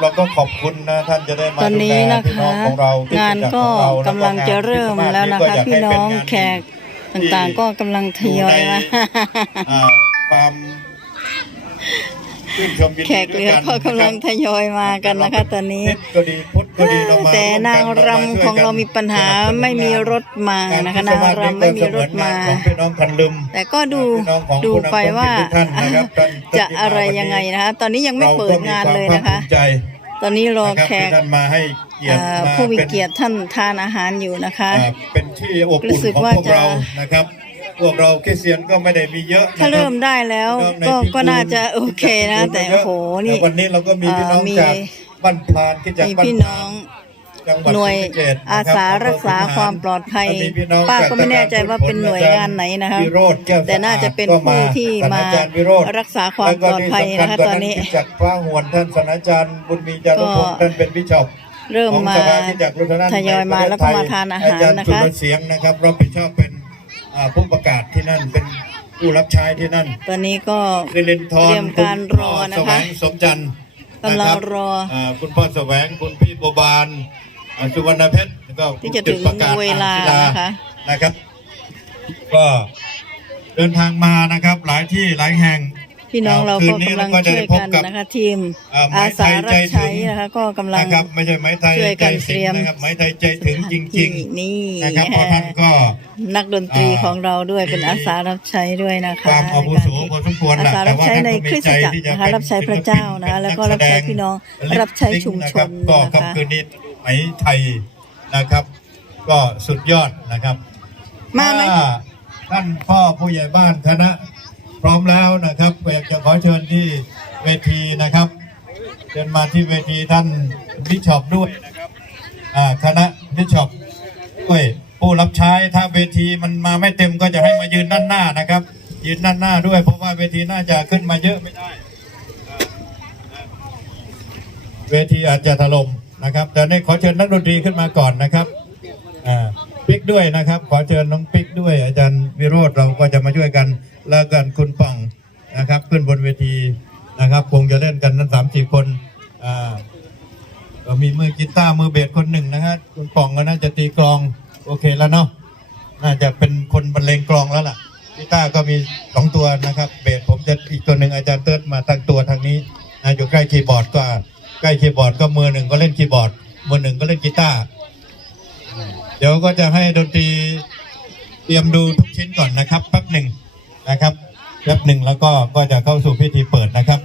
เราก็ขอบคุณนะท่านจะได้มาตอนนี้ดูแลนะพี่คะองของเราที่งานจัดก็ของเรากำลังจะเริ่มแล้วนะคะก็ยากพี่ให้น้เป็องงาแขกต่างๆก็กำลังทยอยมาอ่าความชื่นชมยินดีแขกเหลือก็กำลังทยอยมากันนะคะตอนนี้เพชร ก็ดีพุทธก็ดีเรามาแต่นางรำของเรามีปัญหาไม่มีรถมานะคะนางรำไม่มีรถมาของพี่น้องคันลืมแต่ก็ดูพี่น้องของดูผู้นำไปว่าท้องถิ่นทุกท่านนะครับท่านจะอะไรยังไงนะคะ ตอนนี้ยังไม่เปิดงานเลยนะคะราก็มีวามภาภูมิใจตอนนี้รอนะครับแขที่กท่านมาให้เกียรติเอ่อมาผู้มีเป็นเกียรติท่านทานอาหารอยู่นะคะอ่าเป็นที่อบรู้อุ่นสึกของว่าพวกจะเรานะครับพวกเราคริสเตียนก็ไม่ได้มีเยอะถ้านะครับเริ่มได้แล้วก็ก็น่าจะโอเคนะ แต่โอ้โหนี่วันนี้เราก็มีพี่น้องเอ่อมีจาก บ้านพลานที่จากมีบ้านพี่พน้ลาองจังหวัดหน่วยศรีสะเกษอานะครับสารักษาความปลอดภัยแล้วมีพี่น้องป้าจก็ไม่แน่ใจว่าเป็นหน่วยงานไหนนะคะวิโรธแก้วสะอดแต่น่าจะเป็นก็ผู้ที่มาศาสตรจรย์วิโรธรักษาความปลอดภัยนะคะแล้วก็ตอนนี้ที่สำคัญกว่าจากพระหวนท่านศาสตราจารย์บุญมีจารุพงศ์ก็ท่านเป็นบิชอปเริ่มของมาสภาที่จากรุทนันทยอยมาแล้วก็มาทานอาหารอาจารย์นะสุคะรเสียงนะครับรับผิดชอบเป็นอ่าผู้ประกาศที่นั่นเป็นผู้รับใช้ที่นั่นตอนนี้ก็คือเลนทอนเตรียมการรอนะคะณพ่แสวงสมจันทร์ กำลังนะคบรออ่าคุณพ่อแสวงคุณพี่บัวบานอ่าสุวรรณเพชรแล้วก็ที่จะถึงจุดประกาศเวลาอ่งศินะคะ นะครับ ก็เดินทางมานะครับ หลายที่หลายแห่ง พี่น้องเราก็กำลังช่วยกันนะคะ ทีมเอ่อไม้อาไทสายรับใจใช้ถึงนะคะก็กำลังนะครับไม่ใช่ไม้ไทยช่วยใจกันสิเตรีงยมนะครับไม้ไทยใจถึงจริงนี่ๆนะครับเพราะท่านก็นักดนตรีอ่าของเราด้วยเป็นอาสารับใช้ด้วยนะคะความอาวุโสพอสมควรอาแหละสาแต่รับว่าใช้ท่านในก็คริมีสตใจจักรที่จะนะคะเป็นรับใช้พระเจ้านะคะแล้วก็รับใช้พี่น้องรับใช้ชุมชนก็นะคะค่ำคืนนี้ไหมไทยนะครับ ก็สุดยอดนะครับ มาไหมถ้ท่านพ่อผู้ใหญ่บ้านคณะ เชิญที่เวทีนะครับเชิญมาที่เวทีท่านบิชอปด้วยนะครับคณะบิชอปด้วยผู้รับใช้ถ้าเวทีมันมาไม่เต็มก็จะให้มายืนด้านหน้านะครับ ยืนด้านหน้าด้วย เพราะว่าเวทีน่าจะขึ้นมาเยอะไม่ได้เวทีอาจจะถล่มนะครับแต่นี่ขอเชิญนักดนตรีขึ้นมาก่อนนะครับอ่าปิกด้วยนะครับ ขอเชิญน้องปิกด้วย อาจารย์วิโรธเราก็จะมาช่วยกัน แล้วกันคุณป่อง นะครับขึ้นบนเวทีนะครับ คงจะเล่นกันนั้นสามสี่คนอ่าก็มีมือกีตาร์มือเบสคนหนึ่งนะฮะคุณป่องก็น่าจะตีกลองโอเคแล้วเนาะน่าจะเป็นคนบรรเลงกลองแล้วล่ะกีตาร์ก็มีสองตัวนะครับ เบสผมจะอีกตัวหนึ่งอาจารย์เติร์ดมาตั้งตัวทางนี้นะอยู่ใกล้คีย์บอร์ดก็ใกล้คีย์บอร์ดก็มือหนึ่งก็เล่นคีย์บอร์ด มือหนึ่งก็เล่นกีตาร์เดี๋ยวก็จะให้ดนตรีเตรียมดูทุกชิ้นก่อนนะครับแป๊บหนึ่งนะครับ แป๊บหนึ่งแล้วก็ก็จะเข้าสู่พิธีเปิดนะครับ